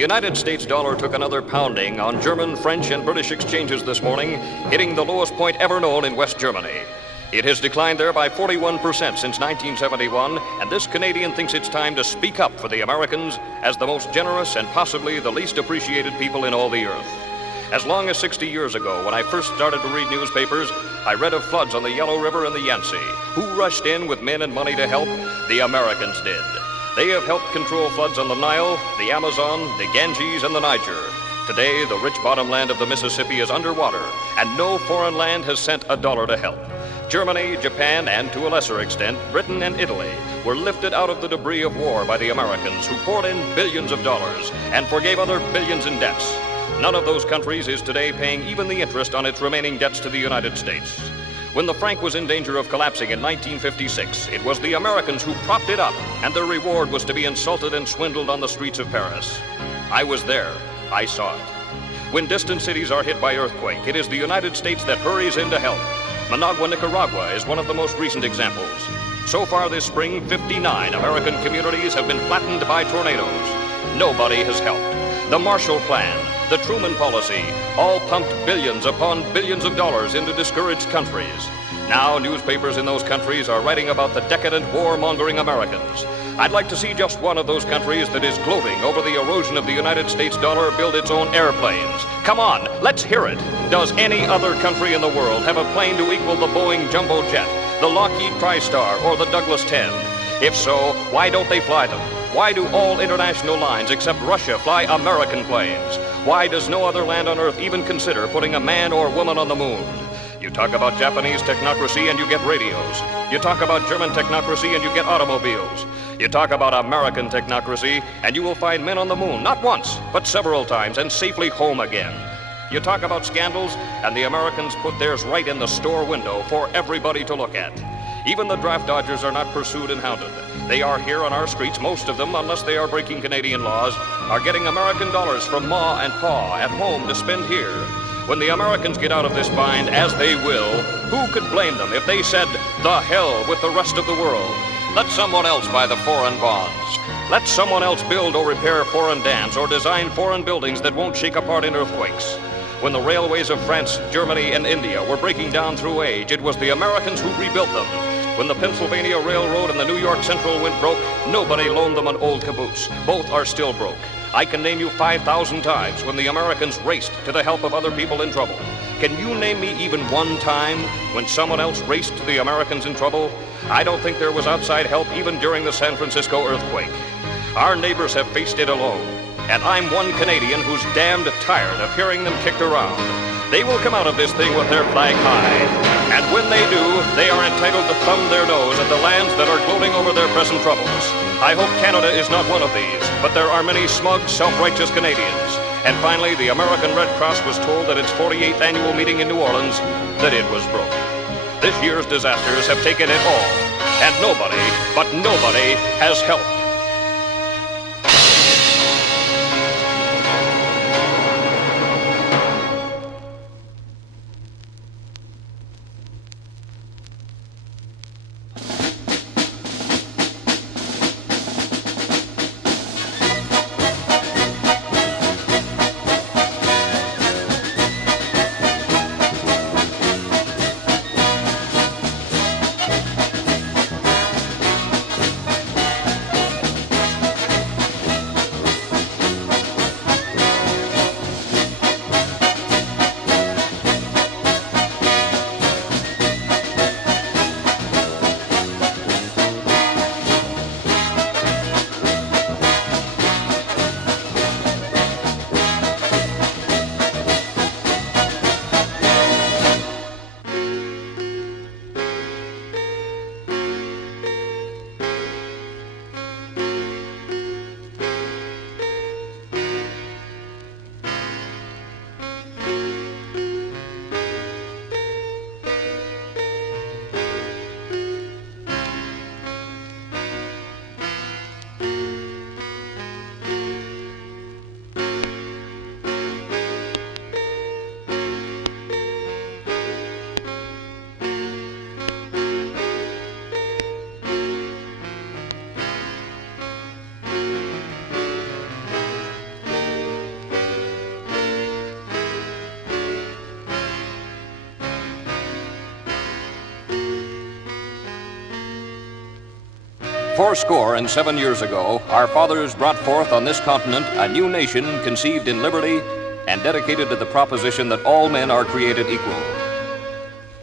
United States dollar took another pounding on German, French, and British exchanges this morning, hitting the lowest point ever known in West Germany. It has declined there by 41% since 1971, and this Canadian thinks it's time to speak up for the Americans as the most generous and possibly the least appreciated people in all the earth. As long as 60 years ago, when I first started to read newspapers, I read of floods on the Yellow River and the Yangtze. Who rushed in with men and money to help? The Americans did. They have helped control floods on the Nile, the Amazon, the Ganges, and the Niger. Today, the rich bottomland of the Mississippi is underwater, and no foreign land has sent a dollar to help. Germany, Japan, and to a lesser extent, Britain and Italy were lifted out of the debris of war by the Americans, who poured in billions of dollars and forgave other billions in debts. None of those countries is today paying even the interest on its remaining debts to the United States. When the franc was in danger of collapsing in 1956, it was the Americans who propped it up, and their reward was to be insulted and swindled on the streets of Paris. I was there. I saw it. When distant cities are hit by earthquake, it is the United States that hurries in to help. Managua, Nicaragua is one of the most recent examples. So far this spring, 59 American communities have been flattened by tornadoes. Nobody has helped. The Marshall Plan, the Truman Policy, all pumped billions upon billions of dollars into discouraged countries. Now newspapers in those countries are writing about the decadent, warmongering Americans. I'd like to see just one of those countries that is gloating over the erosion of the United States dollar build its own airplanes. Come on, let's hear it. Does any other country in the world have a plane to equal the Boeing Jumbo Jet, the Lockheed TriStar, or the Douglas 10? If so, why don't they fly them? Why do all international lines except Russia fly American planes? Why does no other land on Earth even consider putting a man or woman on the moon? You talk about Japanese technocracy and you get radios. You talk about German technocracy and you get automobiles. You talk about American technocracy and you will find men on the moon, not once, but several times, and safely home again. You talk about scandals and the Americans put theirs right in the store window for everybody to look at. Even the draft dodgers are not pursued and hounded. They are here on our streets, most of them, unless they are breaking Canadian laws, are getting American dollars from Ma and Pa at home to spend here. When the Americans get out of this bind, as they will, who could blame them if they said, the hell with the rest of the world? Let someone else buy the foreign bonds. Let someone else build or repair foreign dams or design foreign buildings that won't shake apart in earthquakes. When the railways of France, Germany, and India were breaking down through age, it was the Americans who rebuilt them. When the Pennsylvania Railroad and the New York Central went broke, nobody loaned them an old caboose. Both are still broke. I can name you 5,000 times when the Americans raced to the help of other people in trouble. Can you name me even one time when someone else raced to the Americans in trouble? I don't think there was outside help even during the San Francisco earthquake. Our neighbors have faced it alone. And I'm one Canadian who's damned tired of hearing them kicked around. They will come out of this thing with their flag high. And when they do, they are entitled to thumb their nose at the lands that are gloating over their present troubles. I hope Canada is not one of these, but there are many smug, self-righteous Canadians. And finally, the American Red Cross was told at its 48th annual meeting in New Orleans that it was broke. This year's disasters have taken it all, and nobody, but nobody, has helped. 407 years ago, our fathers brought forth on this continent a new nation conceived in liberty and dedicated to the proposition that all men are created equal.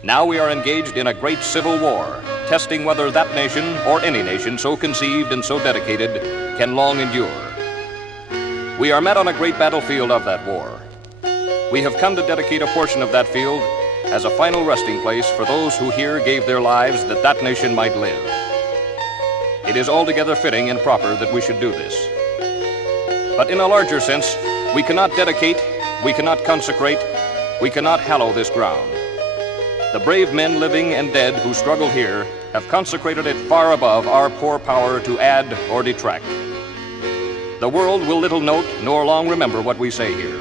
Now we are engaged in a great civil war, testing whether that nation or any nation so conceived and so dedicated can long endure. We are met on a great battlefield of that war. We have come to dedicate a portion of that field as a final resting place for those who here gave their lives that that nation might live. It is altogether fitting and proper that we should do this. But in a larger sense, we cannot dedicate, we cannot consecrate, we cannot hallow this ground. The brave men living and dead who struggle here have consecrated it far above our poor power to add or detract. The world will little note nor long remember what we say here,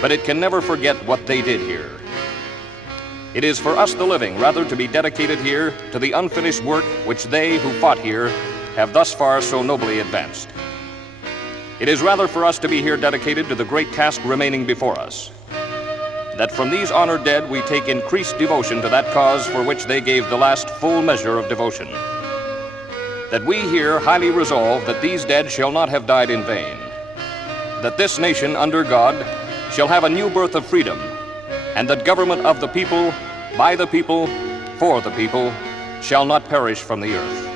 but it can never forget what they did here. It is for us the living rather to be dedicated here to the unfinished work which they who fought here have thus far so nobly advanced. It is rather for us to be here dedicated to the great task remaining before us, that from these honored dead we take increased devotion to that cause for which they gave the last full measure of devotion, that we here highly resolve that these dead shall not have died in vain, that this nation under God shall have a new birth of freedom, and that government of the people, by the people, for the people, shall not perish from the earth.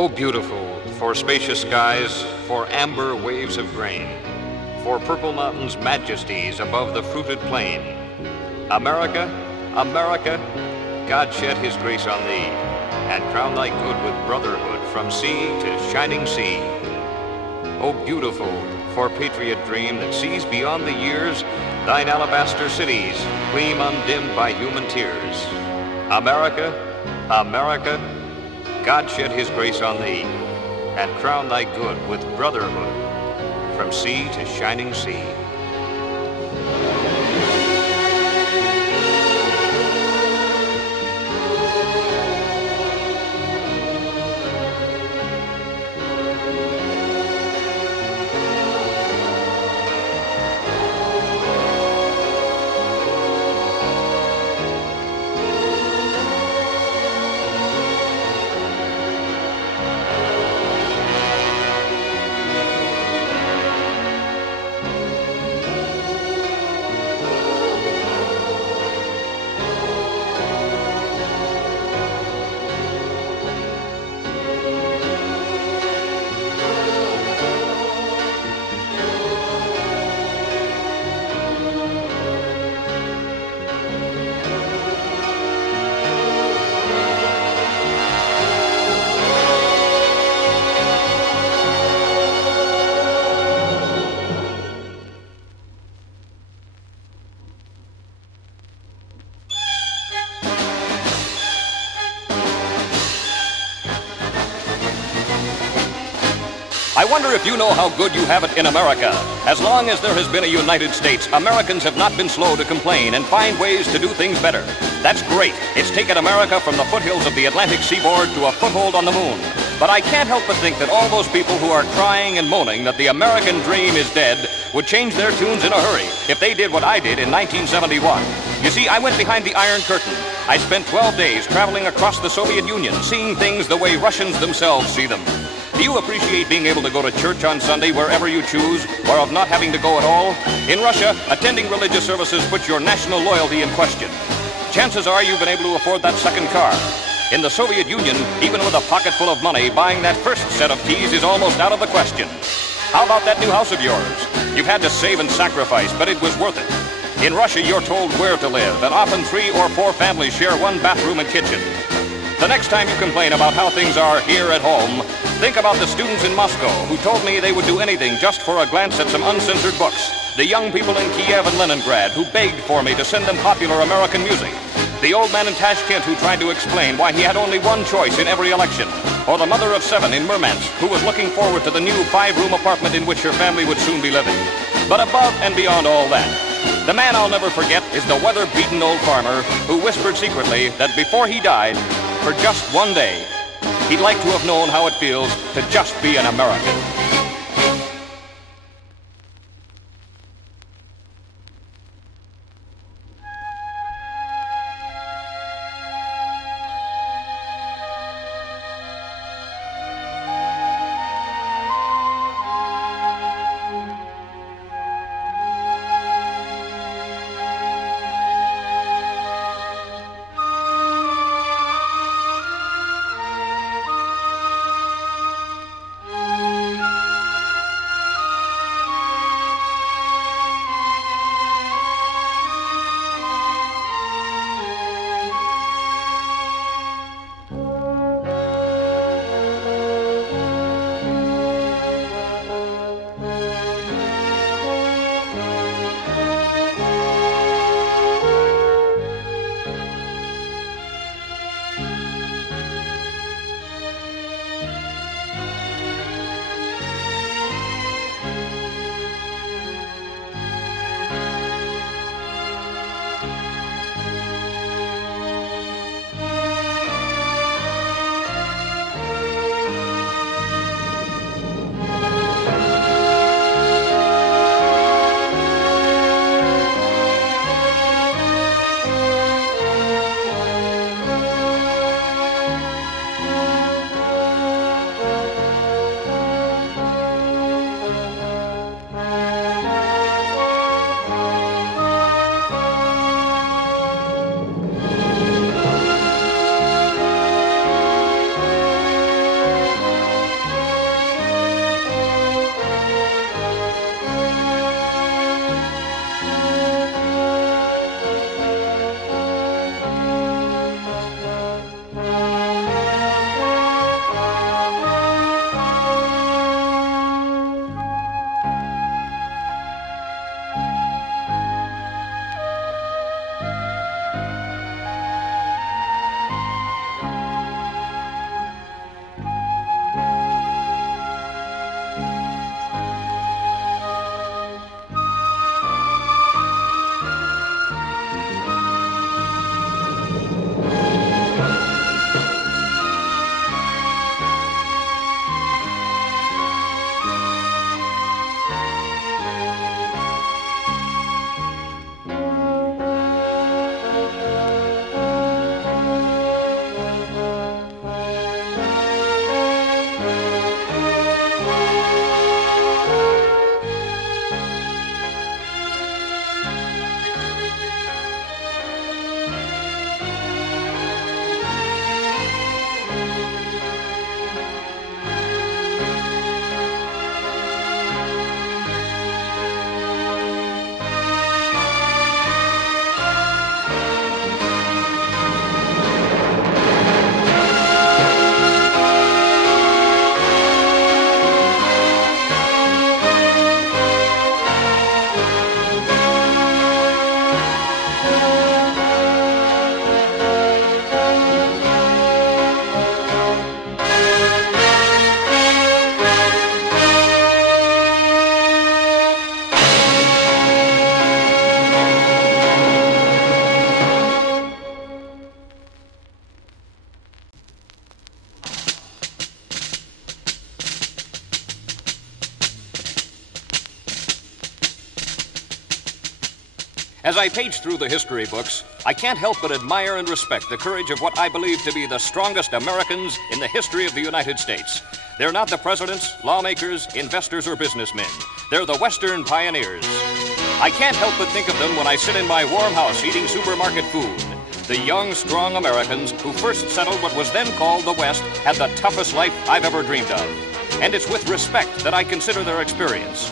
Oh, beautiful for spacious skies, for amber waves of grain, for purple mountains' majesties above the fruited plain. America, America, God shed his grace on thee, and crown thy good with brotherhood from sea to shining sea. Oh, beautiful for patriot dream that sees beyond the years thine alabaster cities gleam undimmed by human tears. America, America, God shed his grace on thee, and crown thy good with brotherhood from sea to shining sea. I wonder if you know how good you have it in America. As long as there has been a United States, Americans have not been slow to complain and find ways to do things better. That's great. It's taken America from the foothills of the Atlantic seaboard to a foothold on the moon. But I can't help but think that all those people who are crying and moaning that the American dream is dead would change their tunes in a hurry if they did what I did in 1971. You see, I went behind the Iron Curtain. I spent 12 days traveling across the Soviet Union, seeing things the way Russians themselves see them. Do you appreciate being able to go to church on Sunday wherever you choose, or of not having to go at all? In Russia, attending religious services puts your national loyalty in question. Chances are you've been able to afford that second car. In the Soviet Union, even with a pocket full of money, buying that first set of teas is almost out of the question. How about that new house of yours? You've had to save and sacrifice, but it was worth it. In Russia, you're told where to live, and often 3 or 4 families share one bathroom and kitchen. The next time you complain about how things are here at home, think about the students in Moscow who told me they would do anything just for a glance at some uncensored books. The young people in Kiev and Leningrad who begged for me to send them popular American music. The old man in Tashkent who tried to explain why he had only one choice in every election. Or the mother of 7 in Murmansk who was looking forward to the new 5-room apartment in which her family would soon be living. But above and beyond all that, the man I'll never forget is the weather-beaten old farmer who whispered secretly that before he died, for just one day, he'd like to have known how it feels to just be an American. As I page through the history books, I can't help but admire and respect the courage of what I believe to be the strongest Americans in the history of the United States. They're not the presidents, lawmakers, investors, or businessmen. They're the Western pioneers. I can't help but think of them when I sit in my warm house eating supermarket food. The young, strong Americans who first settled what was then called the West had the toughest life I've ever dreamed of. And it's with respect that I consider their experience.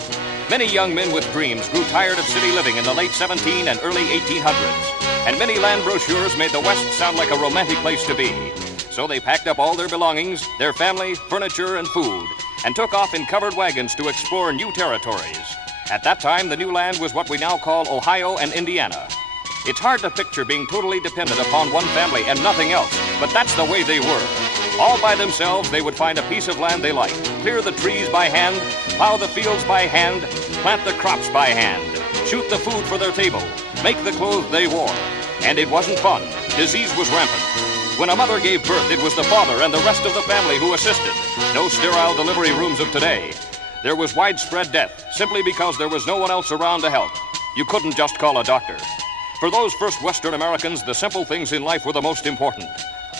Many young men with dreams grew tired of city living in the late 17 and early 1800s. And many land brochures made the West sound like a romantic place to be. So they packed up all their belongings, their family, furniture, and food, and took off in covered wagons to explore new territories. At that time, the new land was what we now call Ohio and Indiana. It's hard to picture being totally dependent upon one family and nothing else, but that's the way they were. All by themselves, they would find a piece of land they liked, clear the trees by hand, plow the fields by hand, plant the crops by hand, shoot the food for their table, make the clothes they wore. And it wasn't fun. Disease was rampant. When a mother gave birth, it was the father and the rest of the family who assisted. No sterile delivery rooms of today. There was widespread death, simply because there was no one else around to help. You couldn't just call a doctor. For those first Western Americans, the simple things in life were the most important.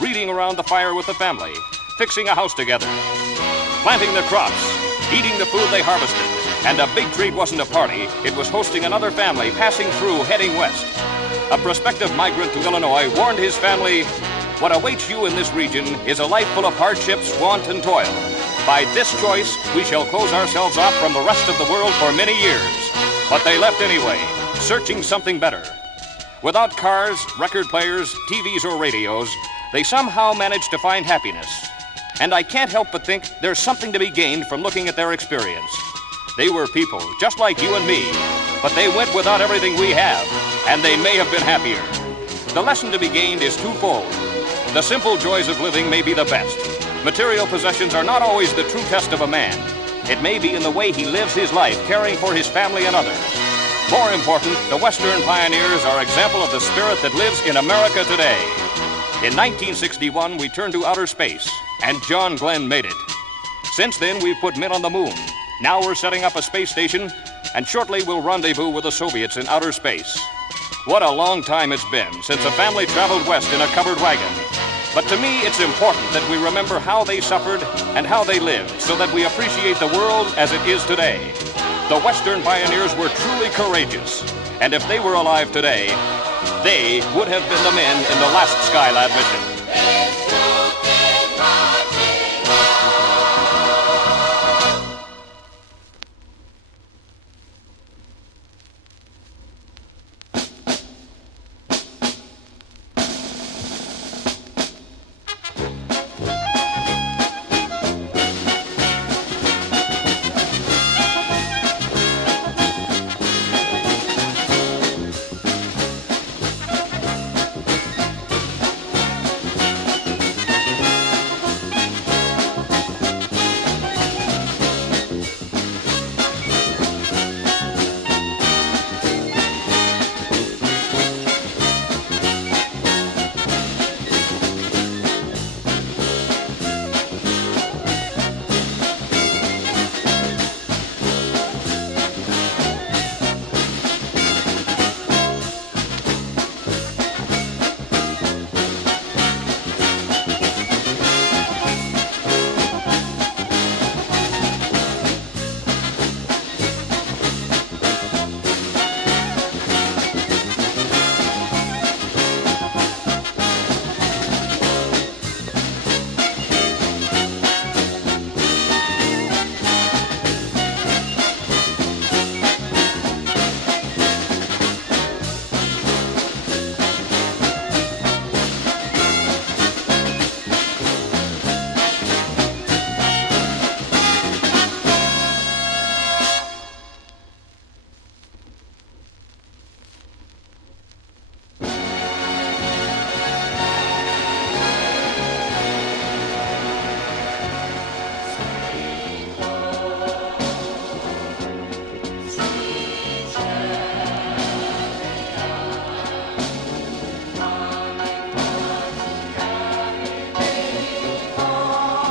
Reading around the fire with the family, fixing a house together, planting their crops, eating the food they harvested. And a big treat wasn't a party, it was hosting another family passing through, heading west. A prospective migrant to Illinois warned his family, "What awaits you in this region is a life full of hardships, want, and toil. By this choice, we shall close ourselves off from the rest of the world for many years." But they left anyway, searching something better. Without cars, record players, TVs, or radios, they somehow managed to find happiness. And I can't help but think there's something to be gained from looking at their experience. They were people, just like you and me, but they went without everything we have, and they may have been happier. The lesson to be gained is twofold. The simple joys of living may be the best. Material possessions are not always the true test of a man. It may be in the way he lives his life, caring for his family and others. More important, the Western pioneers are example of the spirit that lives in America today. In 1961, we turned to outer space, and John Glenn made it. Since then, we've put men on the moon. Now we're setting up a space station, and shortly we'll rendezvous with the Soviets in outer space. What a long time it's been since a family traveled west in a covered wagon. But to me, it's important that we remember how they suffered and how they lived so that we appreciate the world as it is today. The Western pioneers were truly courageous, and if they were alive today, they would have been the men in the last Skylab mission.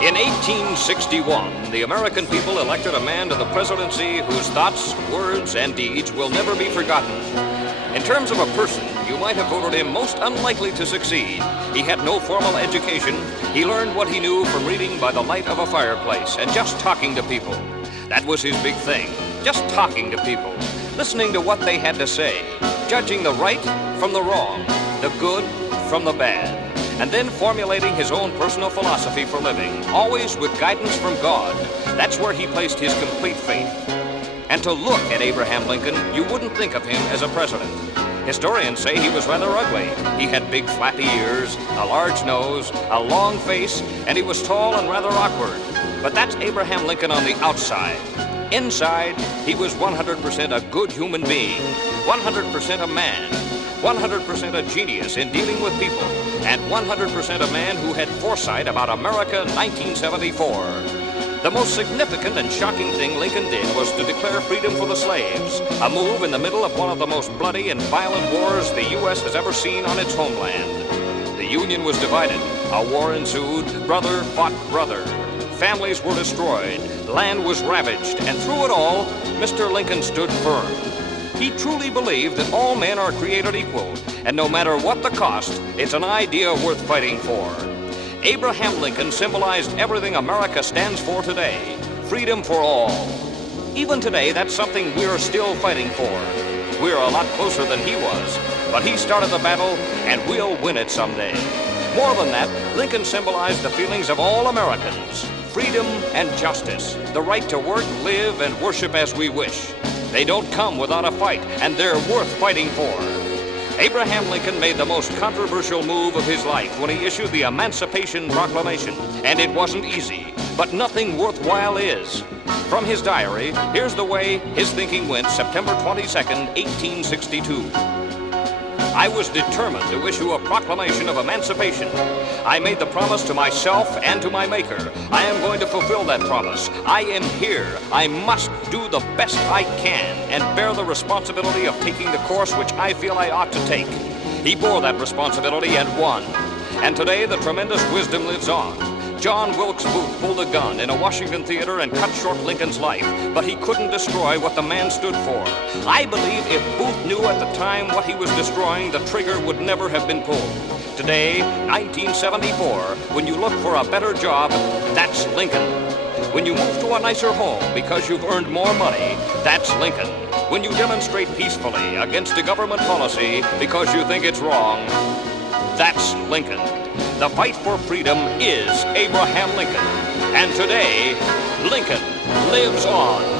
In 1861, the American people elected a man to the presidency whose thoughts, words, and deeds will never be forgotten. In terms of a person, you might have voted him most unlikely to succeed. He had no formal education. He learned what he knew from reading by the light of a fireplace and just talking to people. That was his big thing, just talking to people, listening to what they had to say, judging the right from the wrong, the good from the bad, and then formulating his own personal philosophy for living, always with guidance from God. That's where he placed his complete faith. And to look at Abraham Lincoln, you wouldn't think of him as a president. Historians say he was rather ugly. He had big flappy ears, a large nose, a long face, and he was tall and rather awkward. But that's Abraham Lincoln on the outside. Inside, he was 100% a good human being, 100% a man, 100% a genius in dealing with people, and 100% a man who had foresight about America 1974. The most significant and shocking thing Lincoln did was to declare freedom for the slaves, a move in the middle of one of the most bloody and violent wars the U.S. has ever seen on its homeland. The Union was divided. A war ensued. Brother fought brother. Families were destroyed. Land was ravaged. And through it all, Mr. Lincoln stood firm. He truly believed that all men are created equal, and no matter what the cost, it's an idea worth fighting for. Abraham Lincoln symbolized everything America stands for today, freedom for all. Even today, that's something we're still fighting for. We're a lot closer than he was, but he started the battle, and we'll win it someday. More than that, Lincoln symbolized the feelings of all Americans, freedom and justice, the right to work, live, and worship as we wish. They don't come without a fight, and they're worth fighting for. Abraham Lincoln made the most controversial move of his life when he issued the Emancipation Proclamation, and it wasn't easy, but nothing worthwhile is. From his diary, here's the way his thinking went September 22nd, 1862. I was determined to issue a proclamation of emancipation. I made the promise to myself and to my Maker. I am going to fulfill that promise. I am here. I must do the best I can and bear the responsibility of taking the course which I feel I ought to take. He bore that responsibility and won. And today the tremendous wisdom lives on. John Wilkes Booth pulled a gun in a Washington theater and cut short Lincoln's life, but he couldn't destroy what the man stood for. I believe if Booth knew at the time what he was destroying, the trigger would never have been pulled. Today, 1974, when you look for a better job, that's Lincoln. When you move to a nicer home because you've earned more money, that's Lincoln. When you demonstrate peacefully against a government policy because you think it's wrong, that's Lincoln. The fight for freedom is Abraham Lincoln. And today, Lincoln lives on.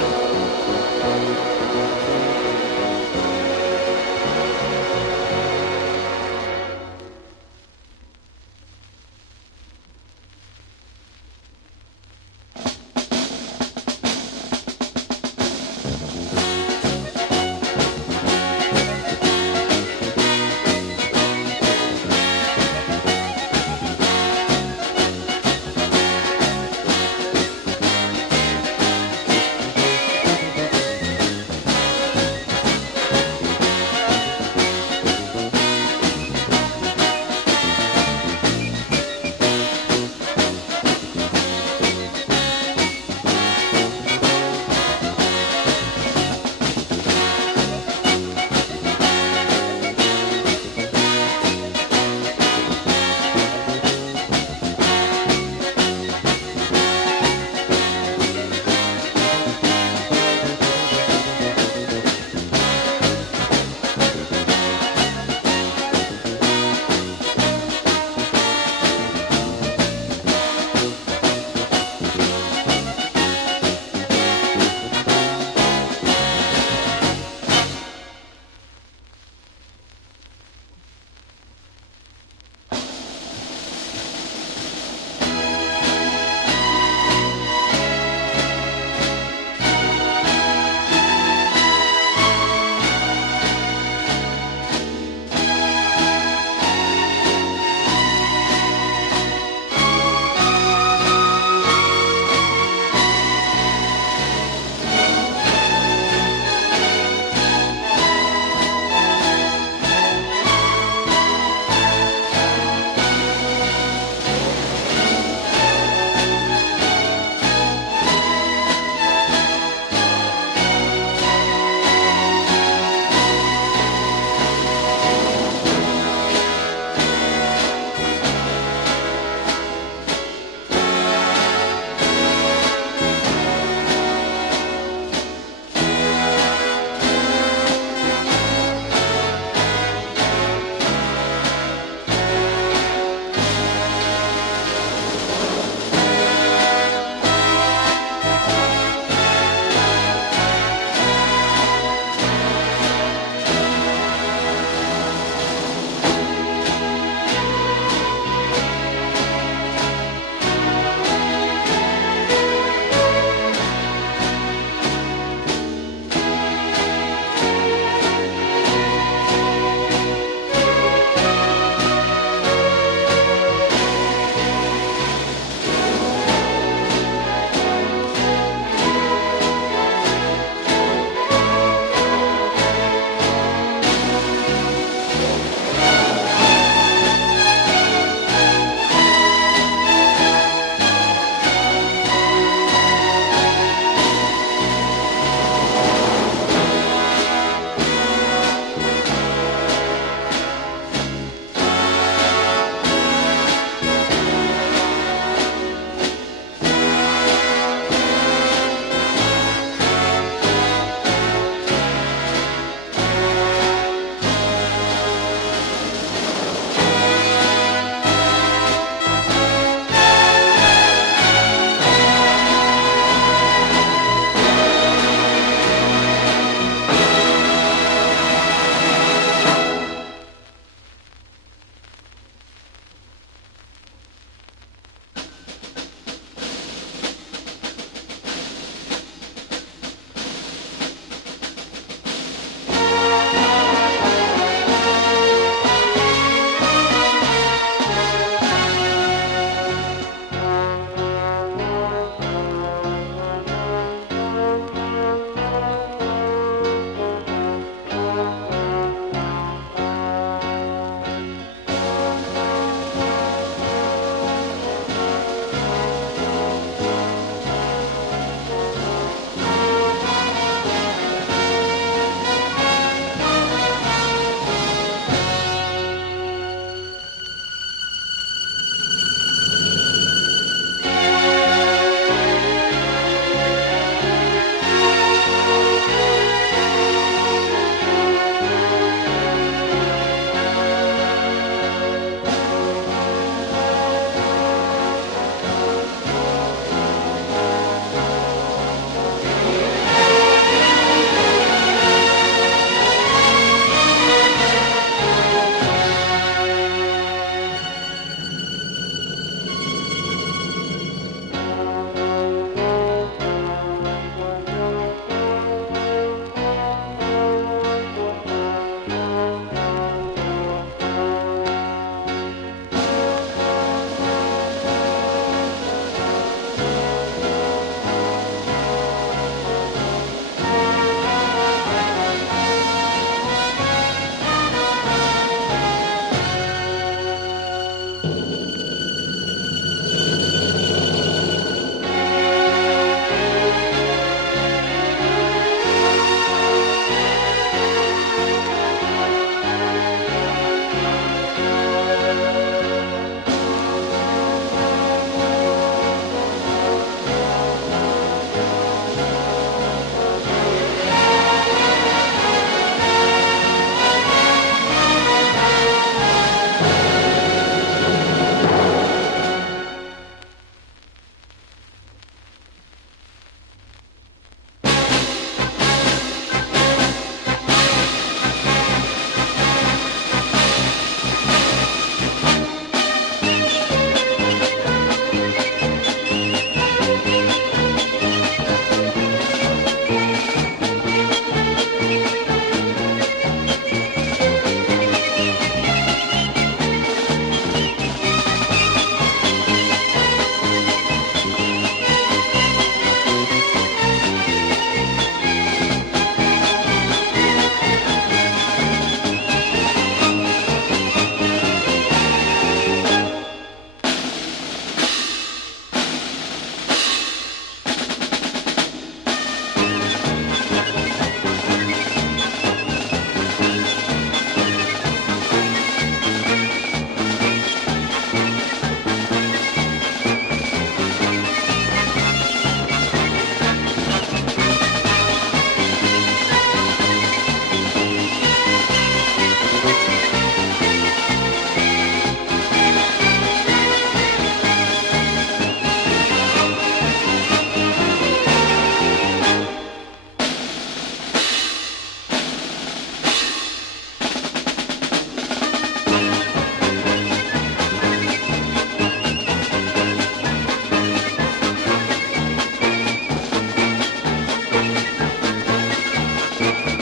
Bye.